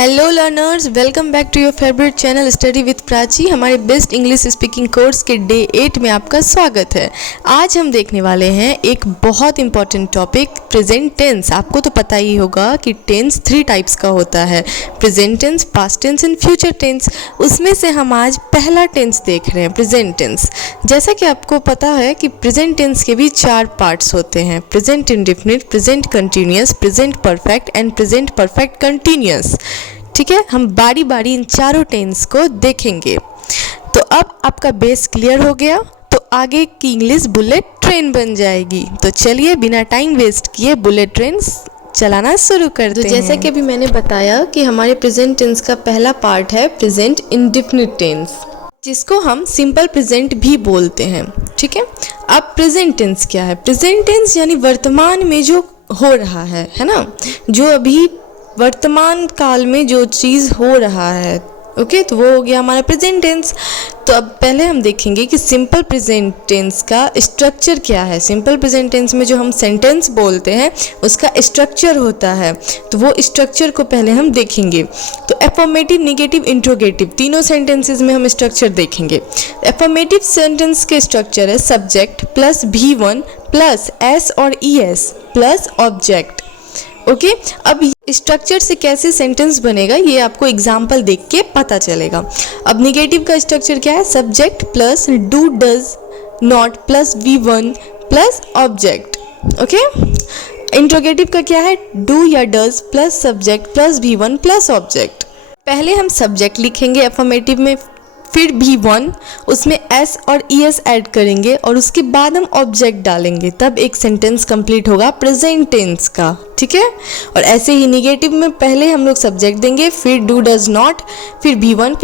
Hello learners, welcome back to your favourite channel study with Prachi. हमारे best English speaking course के day 8 में आपका स्वागत है। आज हम देखने वाले हैं एक बहुत इंपॉर्टेंट टॉपिक, प्रेजेंट टेंस। आपको तो पता ही होगा कि टेंस 3 टाइप्स का होता है, present tense, past tense and future tense. उसमें से हम आज पहला टेंस देख रहे हैं, प्रेजेंट टेंस। जैसा कि आपको पता है कि प्रेजेंट टेंस के भी 4 पार्ट्स होते हैं, present indefinite, present continuous, present perfect and present perfect continuous. ठीक है, हम बारी बारी इन चारों टेंस को देखेंगे। तो अब आपका बेस क्लियर हो गया, तो आगे की इंग्लिश बुलेट ट्रेन बन जाएगी। तो चलिए बिना टाइम वेस्ट किए बुलेट ट्रेन चलाना शुरू करते हैं। तो जैसा कि अभी मैंने बताया कि हमारे प्रेजेंट टेंस का पहला पार्ट है प्रेजेंट इंडेफिनिट टेंस, जिसको हम सिंपल प्रेजेंट भी बोलते हैं। ठीक है, अब प्रेजेंट टेंस क्या है? प्रेजेंट टेंस यानी वर्तमान में जो हो रहा है ना, जो अभी वर्तमान काल में जो चीज़ हो रहा है। ओके, तो वो हो गया हमारा प्रेजेंट टेंस। तो अब पहले हम देखेंगे कि सिंपल प्रेजेंट टेंस का स्ट्रक्चर क्या है। सिंपल प्रेजेंट टेंस में जो हम सेंटेंस बोलते हैं उसका स्ट्रक्चर होता है, तो वो स्ट्रक्चर को पहले हम देखेंगे। तो एफर्मेटिव, नेगेटिव, इंट्रोगेटिव, तीनों सेंटेंसेस में हम स्ट्रक्चर देखेंगे। एफर्मेटिव सेंटेंस के स्ट्रक्चर है subject plus V1 plus S और ES प्लस ऑब्जेक्ट। ओके, अब स्ट्रक्चर से कैसे सेंटेंस बनेगा ये आपको एग्जाम्पल देख के पता चलेगा। अब निगेटिव का स्ट्रक्चर क्या है? Subject plus do does not plus V1 plus object. Okay, interrogative का क्या है? डू या does plus subject plus V1 plus object. पहले हम सब्जेक्ट लिखेंगे अफर्मेटिव में, फिर V1, उसमें S और ES ऐड करेंगे और उसके बाद हम ऑब्जेक्ट डालेंगे, तब एक सेंटेंस कंप्लीट होगा प्रेजेंट टेंस का। ठीक है, और ऐसे ही निगेटिव में पहले हम लोग सब्जेक्ट देंगे, फिर डू डज नॉट, फिर V1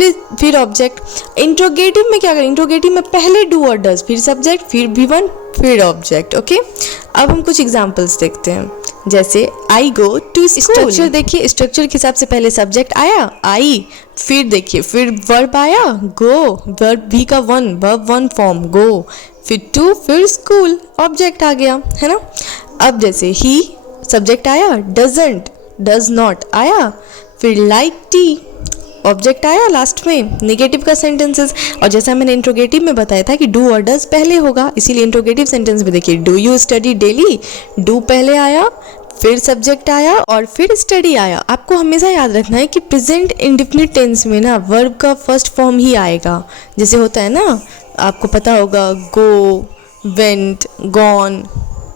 फिर ऑब्जेक्ट। इंट्रोगेटिव में क्या करें? इंट्रोगेटिव में पहले डू और डज, फिर सब्जेक्ट, फिर V1 फिर ऑब्जेक्ट। ओके, अब हम कुछ एग्जाम्पल्स देखते हैं, जैसे आई गो टू स्कूल। स्ट्रक्चर देखिए, स्ट्रक्चर के हिसाब से पहले सब्जेक्ट आया आई, फिर देखिए फिर वर्ब आया गो, वर्ब भी का वर्ब 1 फॉर्म गो, फिर टू, फिर स्कूल, ऑब्जेक्ट आ गया, है ना। अब जैसे ही सब्जेक्ट आया, डजंट, डज नॉट आया, फिर लाइक टी, ऑब्जेक्ट आया लास्ट में, नेगेटिव का सेंटेंसेस। और जैसा मैंने इंट्रोगेटिव में बताया था कि डू और डज पहले होगा, इसीलिए इंट्रोगेटिव सेंटेंस में देखिए do you study daily, do पहले आया, फिर सब्जेक्ट आया और फिर स्टडी आया। आपको हमेशा याद रखना है कि प्रेजेंट इंडेफिनिट टेंस में ना वर्ब का फर्स्ट फॉर्म ही आएगा। जैसे होता है ना, आपको पता होगा गो, वेंट, गॉन,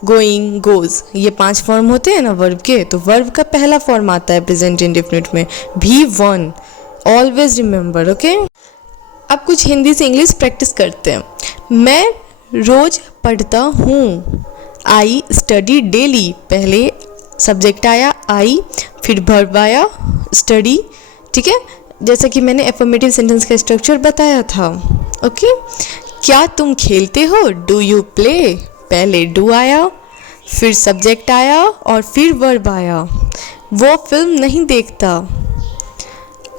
गोइंग, गोज, ये 5 फॉर्म होते हैं ना वर्ब के। तो वर्ब का पहला फॉर्म आता है प्रेजेंट इंडेफिनिट में V1, ऑलवेज रिमेंबर। ओके, अब कुछ हिंदी से इंग्लिश प्रैक्टिस करते हैं। मैं रोज पढ़ता हूँ, आई स्टडी डेली, पहले सब्जेक्ट आया आई, फिर वर्ब आया स्टडी। ठीक है, जैसा कि मैंने एफर्मेटिव सेंटेंस का स्ट्रक्चर बताया था। ओके, क्या तुम खेलते हो? डू यू प्ले, पहले डू आया, फिर सब्जेक्ट आया और फिर वर्ब आया। वो फिल्म नहीं देखता,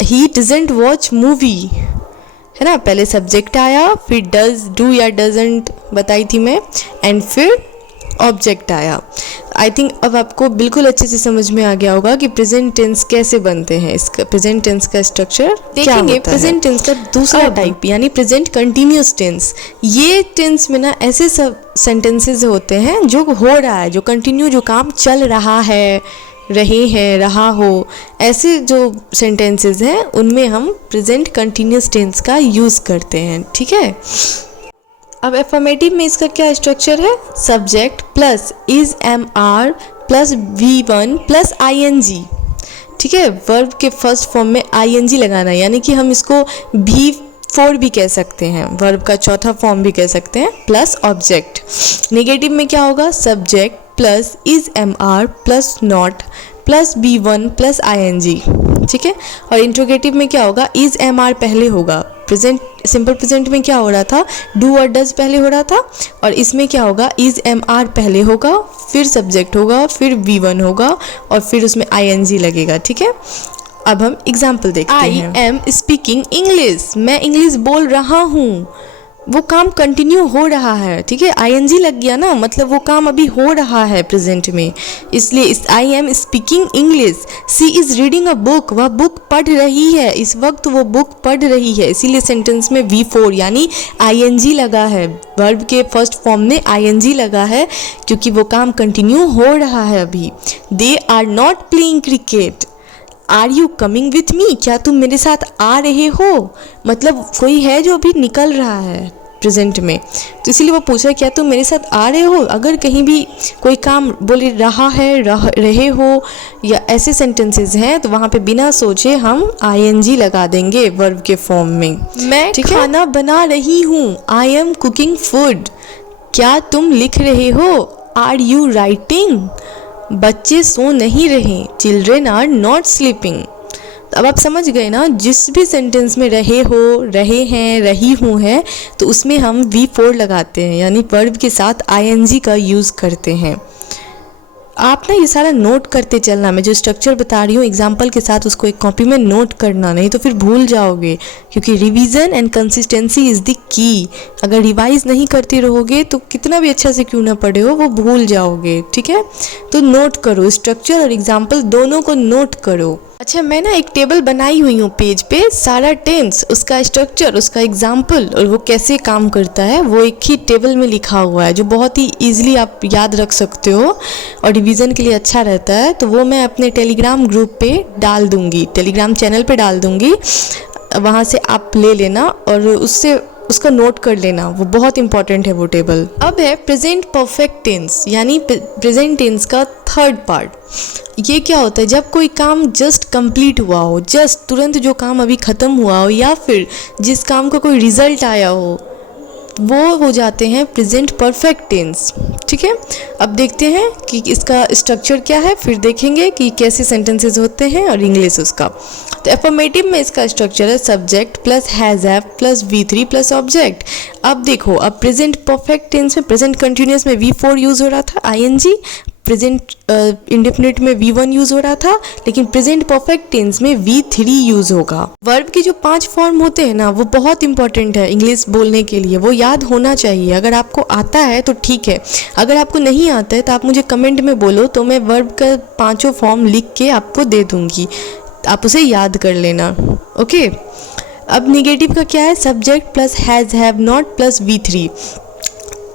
ही डजंट वॉच मूवी, है ना, पहले सब्जेक्ट आया, फिर डज, डू या डजंट बताई थी मैं, एंड फिर ऑब्जेक्ट आया। आई थिंक अब आपको बिल्कुल अच्छे से समझ में आ गया होगा कि प्रेजेंट टेंस कैसे बनते हैं। इसका प्रेजेंट टेंस का स्ट्रक्चर देखेंगे। प्रेजेंट टेंस का दूसरा टाइप यानी प्रेजेंट कंटिन्यूअस टेंस। ये टेंस में ना ऐसे सब सेंटेंसेस होते हैं जो हो रहा है, जो कंटिन्यू, जो काम चल रहा है, रहे हैं, रहा हो, ऐसे जो सेंटेंसेस हैं उनमें हम प्रेजेंट कंटिन्यूअस टेंस का यूज़ करते हैं। ठीक है, अब एफर्मेटिव में इसका क्या स्ट्रक्चर है? Subject plus is am are plus V1 plus ING। ठीक है, वर्ब के फर्स्ट फॉर्म में ING लगाना है, यानी कि हम इसको V4 भी कह सकते हैं, वर्ब का चौथा फॉर्म भी कह सकते हैं, प्लस ऑब्जेक्ट। नेगेटिव में क्या होगा? Subject plus is am are plus not plus V1 plus ING। ठीक है, और इंट्रोगेटिव में क्या होगा? इज एम आर पहले होगा। प्रेजेंट, सिंपल प्रेजेंट में क्या हो रहा था? डू और डज पहले हो रहा था, और इसमें क्या होगा? इज एम आर पहले होगा, फिर सब्जेक्ट होगा, फिर V1 होगा और फिर उसमें ING लगेगा। ठीक है, अब हम एग्जाम्पल देखते हैं। आई एम स्पीकिंग इंग्लिश, मैं इंग्लिश बोल रहा हूँ। वो काम कंटिन्यू हो रहा है, ठीक है, आईएनजी लग गया ना, मतलब वो काम अभी हो रहा है प्रेजेंट में, इसलिए I am speaking English. She is reading a book, वह बुक पढ़ रही है, इस वक्त वो बुक पढ़ रही है, इसीलिए सेंटेंस में V4 यानी आईएनजी लगा है, वर्ब के फर्स्ट फॉर्म में आईएनजी लगा है क्योंकि वो काम कंटिन्यू हो रहा है अभी। They are not playing cricket, are you coming with me, क्या तुम मेरे साथ आ रहे हो, मतलब कोई है जो अभी निकल रहा है प्रेजेंट में, तो इसीलिए वो पूछ रहा है क्या तुम मेरे साथ आ रहे हो। अगर कहीं भी कोई काम बोले रहा है, रहे हो या ऐसे सेंटेंसेस हैं तो वहाँ पे बिना सोचे हम आईएनजी लगा देंगे वर्ब के फॉर्म में। मैं खाना बना रही हूँ, आई एम कुकिंग फूड, क्या तुम लिख रहे हो, आर यू राइटिंग, बच्चे सो नहीं रहे, चिल्ड्रेन आर नॉट स्लीपिंग। अब आप समझ गए ना, जिस भी सेंटेंस में रहे हो, रहे हैं, रही हूँ है, तो उसमें हम V4 लगाते हैं यानी वर्ब के साथ आईएनजी का यूज़ करते हैं। आप ना ये सारा नोट करते चलना, मैं जो स्ट्रक्चर बता रही हूँ एग्जाम्पल के साथ उसको एक कॉपी में नोट करना, नहीं तो फिर भूल जाओगे, क्योंकि revision and consistency is the key. अगर रिवाइज नहीं करते रहोगे तो कितना भी अच्छा से क्यों ना पढ़े हो वो भूल जाओगे, ठीक है। तो नोट करो, स्ट्रक्चर और एग्जाम्पल दोनों को नोट करो। अच्छा, मैं ना एक टेबल बनाई हुई हूँ पेज पे, सारा टेंस, उसका स्ट्रक्चर, उसका एग्जाम्पल और वो कैसे काम करता है वो एक ही टेबल में लिखा हुआ है, जो बहुत ही ईजिली आप याद रख सकते हो और रिवीजन के लिए अच्छा रहता है। तो वो मैं अपने टेलीग्राम ग्रुप पे डाल दूँगी, टेलीग्राम चैनल पे डाल दूँगी, वहाँ से आप ले लेना और उससे उसका नोट कर लेना, वो बहुत इंपॉर्टेंट है वो टेबल। अब है प्रेजेंट परफेक्ट टेंस यानी प्रेजेंट टेंस का थर्ड पार्ट। ये क्या होता है, जब कोई काम जस्ट कंप्लीट हुआ हो, जस्ट तुरंत जो काम अभी ख़त्म हुआ हो या फिर जिस काम का कोई रिजल्ट आया हो, वो हो जाते हैं प्रेजेंट परफेक्ट टेंस, ठीक है। अब देखते हैं कि इसका स्ट्रक्चर क्या है, फिर देखेंगे कि कैसे सेंटेंसेस होते हैं और इंग्लिश उसका। तो एफर्मेटिव में इसका स्ट्रक्चर है subject plus has have plus V3 plus object. अब देखो, अब प्रेजेंट परफेक्ट टेंस में प्रेजेंट कंटिन्यूअस में V4 यूज़ हो रहा था आईएनजी, प्रेजेंट इंडेफिनिट में V1 यूज़ हो रहा था, लेकिन प्रेजेंट परफेक्ट टेंस में V3 यूज़ होगा। वर्ब के जो 5 फॉर्म होते हैं ना, वो बहुत इंपॉर्टेंट है इंग्लिश बोलने के लिए, वो याद होना चाहिए। अगर आपको आता है तो ठीक है, अगर आपको नहीं आता है तो आप मुझे कमेंट में बोलो, तो मैं वर्ब का 5 फॉर्म लिख के आपको दे दूँगी, आप उसे याद कर लेना, ओके। अब निगेटिव का क्या है, subject plus has have not plus V3,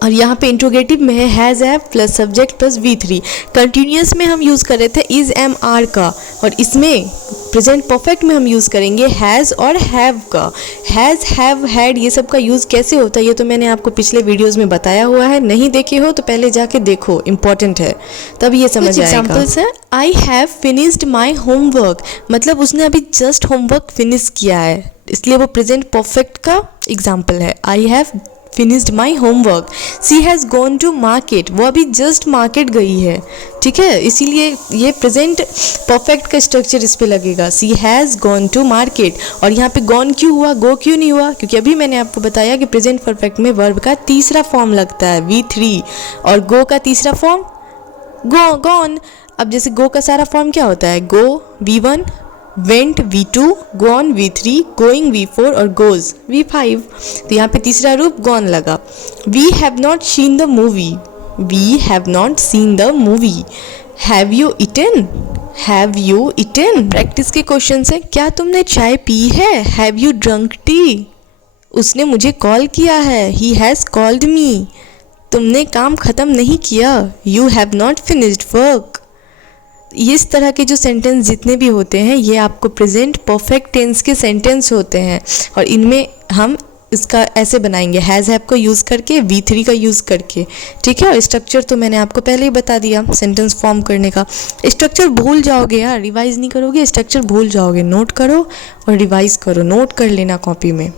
और यहाँ पे इंट्रोगेटिव में है has have plus subject plus V3। Continuous में हम यूज़ कर रहे थे इज़ एम आर का, और इसमें प्रेजेंट परफेक्ट में हम यूज़ करेंगे हैज़ और हैव का। हैज़ हैव हैड ये सब का यूज़ कैसे होता है ये तो मैंने आपको पिछले वीडियोज़ में बताया हुआ है, नहीं देखे हो तो पहले जाके देखो, इंपॉर्टेंट है, तब ये समझ आएगा। एग्जाम्पल्स है, I have finished my homework, मतलब उसने अभी जस्ट होमवर्क फिनिश किया है, इसलिए वो प्रेजेंट परफेक्ट का एग्जाम्पल है। I have finished my homework. She has gone to market, वो अभी जस्ट मार्केट गई है, ठीक है, इसीलिए ये प्रेजेंट परफेक्ट का स्ट्रक्चर इस पे लगेगा, सी हैज़ गॉन टू मार्केट। और यहाँ पे गॉन क्यों हुआ, गो क्यों नहीं हुआ, क्योंकि अभी मैंने आपको बताया कि प्रेजेंट परफेक्ट में वर्ब का तीसरा फॉर्म लगता है V3 और गो का तीसरा फॉर्म गो, गॉन। अब जैसे गो का सारा फॉर्म क्या होता है, गो V1, went V2, gone V3, going V4 और गोज V5। तो यहाँ पे तीसरा रूप गॉन लगा। We have not seen the movie, we have not seen the movie. Have you eaten, have you eaten. Practice के क्वेश्चन है, क्या तुमने चाय पी है, हैव यू ड्रंक टी। उसने मुझे कॉल किया है, ही हैज़ कॉल्ड मी। तुमने काम ख़त्म नहीं किया, you have not finished work. इस तरह के जो सेंटेंस जितने भी होते हैं ये आपको प्रेजेंट परफेक्ट टेंस के सेंटेंस होते हैं, और इनमें हम इसका ऐसे बनाएंगे हैज़ हैव को यूज़ करके, V3 का यूज़ करके, ठीक है। और स्ट्रक्चर तो मैंने आपको पहले ही बता दिया सेंटेंस फॉर्म करने का। स्ट्रक्चर भूल जाओगे यार, रिवाइज नहीं करोगे, स्ट्रक्चर भूल जाओगे, नोट करो और रिवाइज करो, नोट कर लेना कॉपी में।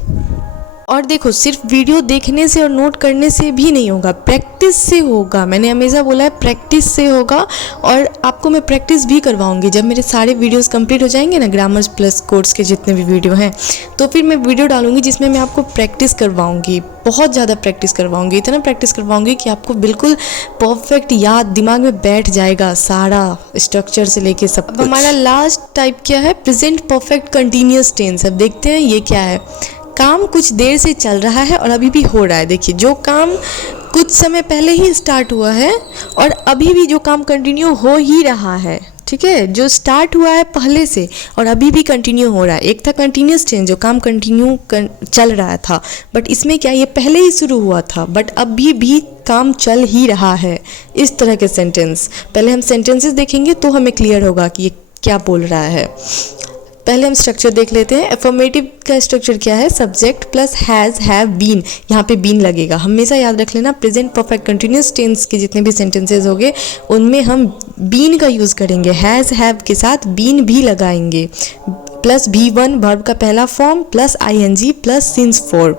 और देखो, सिर्फ वीडियो देखने से और नोट करने से भी नहीं होगा, प्रैक्टिस से होगा। मैंने हमेशा बोला है प्रैक्टिस से होगा, और आपको मैं प्रैक्टिस भी करवाऊंगी। जब मेरे सारे वीडियोस कंप्लीट हो जाएंगे ना, ग्रामर्स प्लस कोर्स के जितने भी वीडियो हैं, तो फिर मैं वीडियो डालूंगी जिसमें मैं आपको प्रैक्टिस करवाऊंगी, बहुत ज़्यादा प्रैक्टिस करवाऊंगी, इतना प्रैक्टिस करवाऊंगी कि आपको बिल्कुल परफेक्ट याद दिमाग में बैठ जाएगा, सारा स्ट्रक्चर से लेके सब कुछ। हमारा लास्ट टाइप क्या है, प्रेजेंट परफेक्ट कंटिन्यूअस टेंस। अब देखते हैं ये क्या है। काम कुछ देर से चल रहा है और अभी भी हो रहा है। देखिए, जो काम कुछ समय पहले ही स्टार्ट हुआ है और अभी भी जो काम कंटिन्यू हो ही रहा है, ठीक है, जो स्टार्ट हुआ है पहले से और अभी भी कंटिन्यू हो रहा है। एक था कंटिन्यूस टेंस, जो काम कंटिन्यू चल रहा था, बट इसमें क्या, ये पहले ही शुरू हुआ था बट अभी भी काम चल ही रहा है। इस तरह के सेंटेंस, पहले हम सेंटेंसेस देखेंगे तो हमें क्लियर होगा कि ये क्या बोल रहा है। पहले हम स्ट्रक्चर देख लेते हैं। अफर्मेटिव का स्ट्रक्चर क्या है, subject plus has, have, been. यहाँ पे बीन लगेगा, हमेशा याद रख लेना। प्रेजेंट परफेक्ट कंटिन्यूस टेंस के जितने भी सेंटेंसेज होंगे उनमें हम बीन का यूज़ करेंगे। हैज़, हैव के साथ बीन भी लगाएंगे, प्लस V1 वर्ब का पहला form, plus ING plus since 4।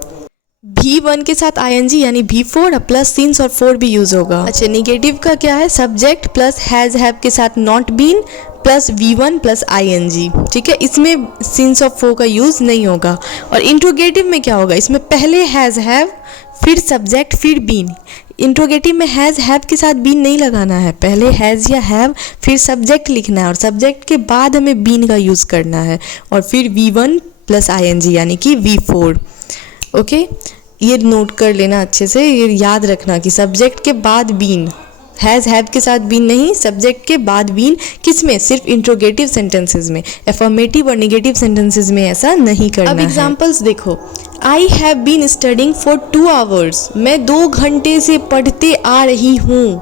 V1 के साथ ING यानी V4 प्लस सिंस और 4 भी यूज़ होगा। अच्छा, निगेटिव का क्या है, सब्जेक्ट प्लस हैज़, हैव के साथ not been plus V1 plus ING, ठीक है, इसमें सिंस ऑफ 4 का यूज़ नहीं होगा। और इंट्रोगेटिव में क्या होगा, इसमें पहले हैज़, हैव, फिर सब्जेक्ट, फिर बीन। इंट्रोगेटिव में हैज़, हैव के साथ बीन नहीं लगाना है, पहले हैज़ या हैव फिर सब्जेक्ट लिखना है और सब्जेक्ट के बाद हमें बीन का यूज़ करना है और फिर V1 प्लस ING यानी कि V4। ओके, ये नोट कर लेना अच्छे से, ये याद रखना कि सब्जेक्ट के बाद बीन, हैज़, हैव के साथ बीन नहीं, सब्जेक्ट के बाद बीन। किस में, सिर्फ इंट्रोगेटिव सेंटेंसेस में। अफर्मेटिव और नेगेटिव सेंटेंसेस में ऐसा नहीं करना है। अब एग्जांपल्स देखो, I have been studying for 2 hours, मैं 2 घंटे से पढ़ते आ रही हूँ।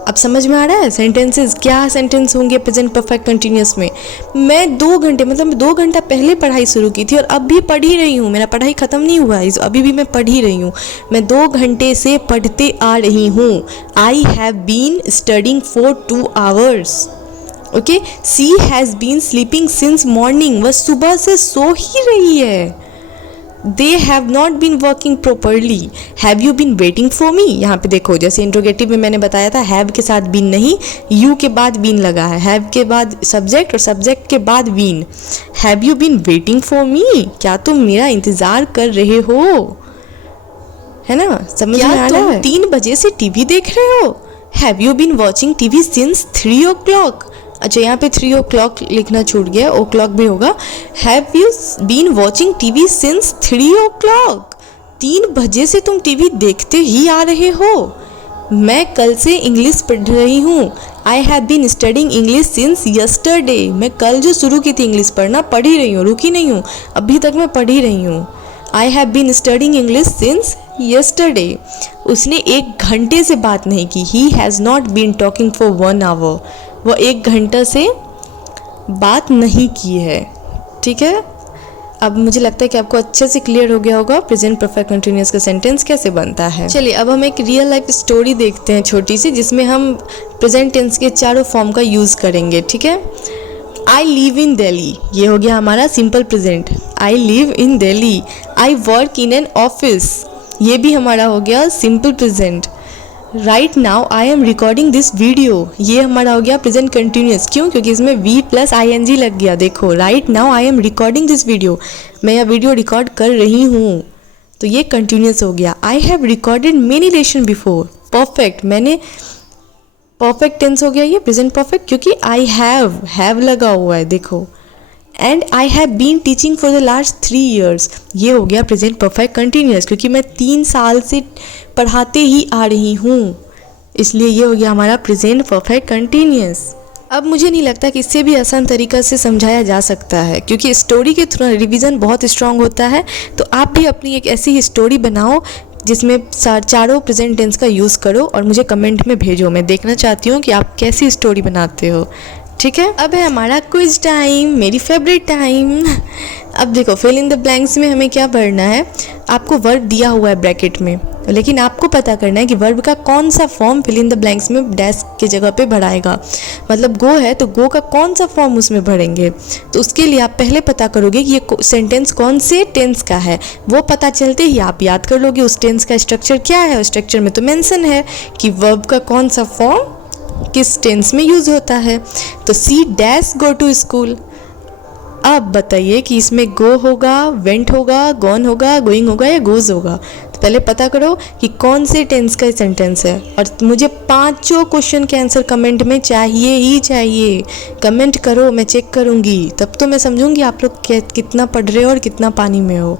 अब समझ में आ रहा है सेंटेंसेस, क्या सेंटेंस होंगे प्रेजेंट परफेक्ट कंटिन्यूअस में। मैं 2 घंटे, मतलब 2 घंटा पहले पढ़ाई शुरू की थी और अब भी पढ़ ही रही हूँ, मेरा पढ़ाई ख़त्म नहीं हुआ है, अभी भी मैं पढ़ ही रही हूँ। मैं 2 घंटे से पढ़ते आ रही हूँ। I have been studying for 2 hours. Okay, she has been sleeping since morning, वह सुबह से सो ही रही है। They have not been working properly, have you been waiting for me. यहाँ पे देखो, जैसे इंट्रोगेटिव में मैंने बताया था, हैव के साथ बीन नहीं, यू के बाद बीन लगा है, हैव के बाद सब्जेक्ट और सब्जेक्ट के बाद been. Have you been waiting for me, क्या तुम मेरा इंतज़ार कर रहे हो, है ना, समझ में आ रहा है। 3 बजे से टीवी देख रहे हो, have you been watching TV since 3 o'clock। अच्छा, यहाँ पे 3 o'clock लिखना छूट गया, ओ क्लॉक भी होगा। Have you been watching TV since 3 o'clock, 3 बजे से तुम टीवी देखते ही आ रहे हो। मैं कल से इंग्लिश पढ़ रही हूँ। I have been studying English since yesterday, मैं कल जो शुरू की थी इंग्लिश पढ़ना, पढ़ ही रही हूँ, रुकी नहीं हूँ, अभी तक मैं पढ़ ही रही हूँ। I have been studying English since yesterday, उसने 1 घंटे से बात नहीं की। He has not been talking for 1 hour, वो 1 घंटा से बात नहीं की है, ठीक है। अब मुझे लगता है कि आपको अच्छे से क्लियर हो गया होगा प्रेजेंट परफेक्ट कंटिन्यूअस का सेंटेंस कैसे बनता है। चलिए, अब हम एक रियल लाइफ स्टोरी देखते हैं छोटी सी, जिसमें हम प्रेजेंट टेंस के चारों फॉर्म का यूज़ करेंगे, ठीक है। आई लिव इन दिल्ली, ये हो गया हमारा simple present, I live in Delhi. I work in an office, ये भी हमारा हो गया simple present. Right now I am recording this video, ये हमारा हो गया प्रेजेंट कंटिन्यूअस। क्यों, क्योंकि इसमें V प्लस ING लग गया। देखो, right now I am recording this video, मैं यह वीडियो रिकॉर्ड कर रही हूँ, तो ये कंटिन्यूअस हो गया। I have recorded many lesson before, perfect, मैंने परफेक्ट टेंस हो गया ये प्रेजेंट परफेक्ट, क्योंकि आई हैव लगा हुआ है, देखो। And I have been teaching for the last 3 years, ये हो गया प्रेजेंट परफेक्ट कंटिन्यूअस, क्योंकि मैं 3 साल से पढ़ाते ही आ रही हूँ, इसलिए ये हो गया हमारा प्रेजेंट परफेक्ट कंटिन्यूअस। अब मुझे नहीं लगता कि इससे भी आसान तरीक़ा से समझाया जा सकता है, क्योंकि स्टोरी के थ्रू रिवीजन बहुत स्ट्रांग होता है। तो आप भी अपनी एक ऐसी ही स्टोरी बनाओ जिसमें चारों प्रेजेंट टेंस का यूज़ करो और मुझे कमेंट में भेजो, मैं देखना चाहती हूँ कि आप कैसी स्टोरी बनाते हो, ठीक है। अब है हमारा क्विज टाइम, मेरी फेवरेट टाइम। अब देखो, फिल इन द ब्लैंक्स में हमें क्या भरना है, आपको वर्ब दिया हुआ है ब्रैकेट में, लेकिन आपको पता करना है कि वर्ब का कौन सा form fill in the blanks में डैश के जगह पे भराएगा। मतलब गो है तो गो का कौन सा फॉर्म उसमें भरेंगे, तो उसके लिए आप पहले पता करोगे कि ये सेंटेंस कौन से टेंस का है। वो पता चलते ही आप याद कर लोगे उस टेंस का स्ट्रक्चर क्या है, और स्ट्रक्चर में तो मेंशन है कि वर्ब का कौन सा फॉर्म किस टेंस में यूज़ होता है। तो she dash go to school. अब बताइए कि इसमें गो होगा, वेंट होगा, गॉन होगा, गोइंग होगा या गोज होगा। तो पहले पता करो कि कौन से टेंस का सेंटेंस है, और मुझे 5 क्वेश्चन के आंसर कमेंट में चाहिए ही चाहिए। कमेंट करो, मैं चेक करूँगी, तब तो मैं समझूंगी आप लोग कितना पढ़ रहे हो और कितना पानी में हो,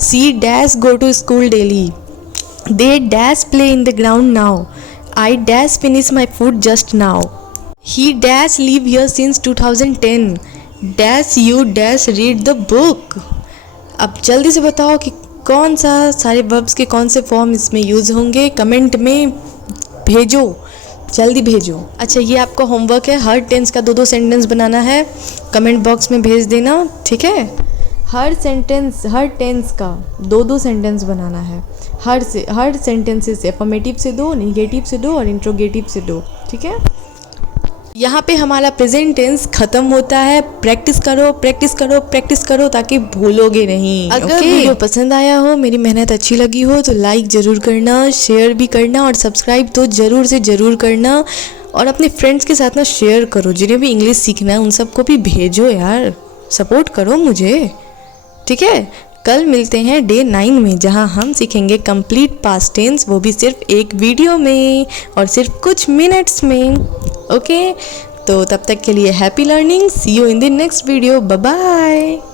she dash go to school daily, they dash play in the ground now, I dash finish my food just now, he dash live here since 2010, dash you dash read the book. अब जल्दी से बताओ कि कौन सा सारे verbs के कौन से फॉर्म इसमें यूज़ होंगे, कमेंट में भेजो, जल्दी भेजो। अच्छा, ये आपका होमवर्क है, हर टेंस का 2-2 सेंटेंस बनाना है, कमेंट बॉक्स में भेज देना, ठीक है। हर टेंस का 2-2 सेंटेंस बनाना है, हर सेंटेंसेस से, अफर्मेटिव से 2, नेगेटिव से 2 और इंट्रोगेटिव से 2, ठीक है। यहाँ पे हमारा प्रेजेंट टेंस खत्म होता है। प्रैक्टिस करो, प्रैक्टिस करो, प्रैक्टिस करो ताकि भूलोगे नहीं। अगर वीडियो पसंद आया हो, मेरी मेहनत अच्छी लगी हो तो लाइक ज़रूर करना, शेयर भी करना और सब्सक्राइब तो ज़रूर से ज़रूर करना। और अपने फ्रेंड्स के साथ ना शेयर करो, जिन्हें भी इंग्लिश सीखना है उन सबको भी भेजो यार, सपोर्ट करो मुझे, ठीक है। कल मिलते हैं डे 9 में, जहां हम सीखेंगे कंप्लीट पास्ट टेंस, वो भी सिर्फ एक वीडियो में और सिर्फ कुछ मिनट्स में। ओके, तो तब तक के लिए happy learning, see you in the next video, bye bye.